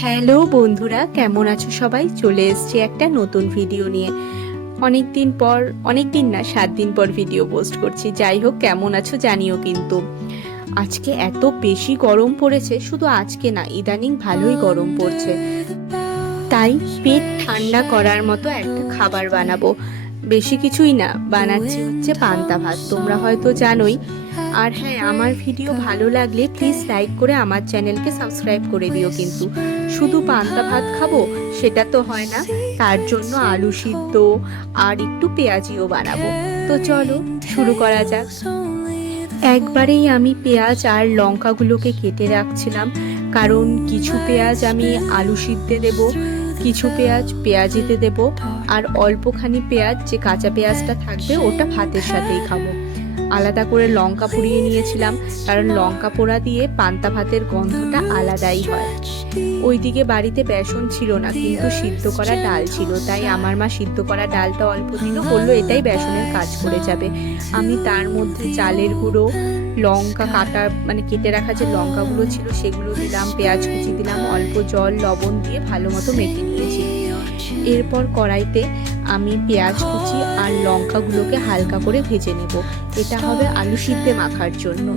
Hello বন্ধুরা, কেমন আছো সবাই? চলে এসেছি একটা নতুন ভিডিও নিয়ে। অনেক দিন না, 7 দিন পর ভিডিও পোস্ট করছি। যাই হোক, কেমন আছো জানিও কিন্তু। আজকে এত বেশি গরম পড়েছে, শুধু আজকে না, ইদানিং ভালোই গরম পড়ছে। তাই পেট ঠান্ডা করার মতো একটা খাবার বানাবো। বেশি কিছুই না, বানাচ্ছি হচ্ছে পান্তা ভাত। তোমরা হয়তো জানোই। আর হ্যাঁ, আমার ভিডিও ভালো লাগলে প্লিজ লাইক করে আমার চ্যানেলকে সাবস্ক্রাইব করে দিও কিন্তু। শুধু পান্তা ভাত খাবো সেটা তো হয় না, তার জন্য আলু সিদ্ধ আর একটু পেঁয়াজিও বানাবো। তো চলো শুরু করা যাক। একবারেই আমি পেঁয়াজ আর লঙ্কাগুলোকে কেটে রাখছিলাম, কারণ কিছু পেঁয়াজ আমি আলু সিদ্ধে দেব, কিছু পেঁয়াজ পেঁয়াজিতে দেব, আর অল্পখানি পেঁয়াজ, যে কাঁচা পেঁয়াজটা থাকবে ওটা ভাতের সাথেই খাবো। আলাদা করে লঙ্কা পুড়িয়ে নিয়েছিলাম, কারণ লঙ্কা পোড়া দিয়ে পান্তা ভাতের গন্ধটা আলাদাই হয়। ওইদিকে বাড়িতে বেসন ছিল না, কিন্তু সিদ্ধ করা ডাল ছিল, তাই আমার মা সিদ্ধ করা ডালটা অল্প দিল, বললো এটাই বেসনের কাজ করে যাবে। আমি তার মধ্যে চালের গুঁড়ো, লঙ্কা কাটা মানে কেটে রাখা যে লঙ্কাগুলো ছিল সেগুলো দিলাম, পেঁয়াজ কুচি দিলাম, অল্প জল লবণ দিয়ে ভালো মতো মেখে নিয়েছি। এরপর কড়াইতে আমি পেঁয়াজ কুচি আর লঙ্কাগুলোকে হালকা করে ভেজে নেব। এটা হবে আলু সিদ্ধে মাখার জন্য।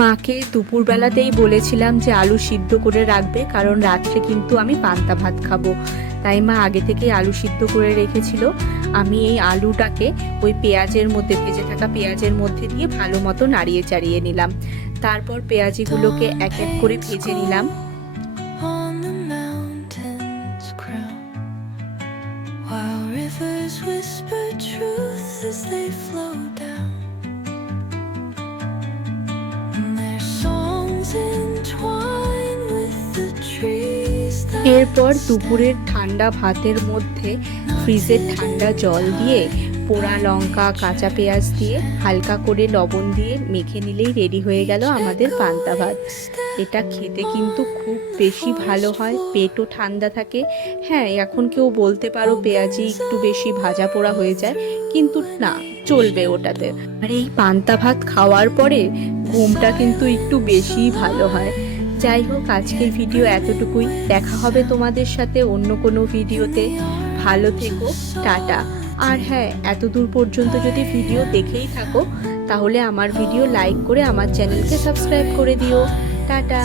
মাকে দুপুরবেলাতেই বলেছিলাম যে আলু সিদ্ধ করে রাখবে, কারণ রাত্রে কিন্তু আমি পান্তা ভাত খাবো। তাই মা আগে থেকেই আলু সিদ্ধ করে রেখেছিল। আমি এই আলুটাকে ওই পেঁয়াজের মধ্যে, ভেজে থাকা পেঁয়াজের মধ্যে দিয়ে ভালো মতো নাড়িয়ে চাড়িয়ে নিলাম। তারপর পেঁয়াজিগুলোকে এক এক করে ভেজে নিলাম। এরপর দুপুরের ঠান্ডা ভাতের মধ্যে ফ্রিজের ঠান্ডা জল দিয়ে পোড়া লঙ্কা, কাঁচা পেঁয়াজ দিয়ে হালকা করে লবণ দিয়ে মেখে নিলেই রেডি হয়ে গেল আমাদের পান্তা ভাত। এটা খেতে কিন্তু খুব বেশি ভালো হয়, পেটও ঠান্ডা থাকে। হ্যাঁ, এখন কেউ বলতে পারো পেঁয়াজি একটু বেশি ভাজা পোড়া হয়ে যায়, কিন্তু না, চলবে ওটাতে। আর এই পান্তা ভাত খাওয়ার পরে ঘুমটা কিন্তু একটু বেশিই ভালো হয়। যাই হোক, আজকের ভিডিও এতটুকুই। দেখা হবে তোমাদের সাথে অন্য কোনো ভিডিওতে। ভালো থেকো, টাটা। আর হ্যাঁ, এত দূর পর্যন্ত যদি ভিডিও দেখেই থাকো, তাহলে আমার ভিডিও লাইক করে আমার চ্যানেলকে সাবস্ক্রাইব করে দিও। টাটা।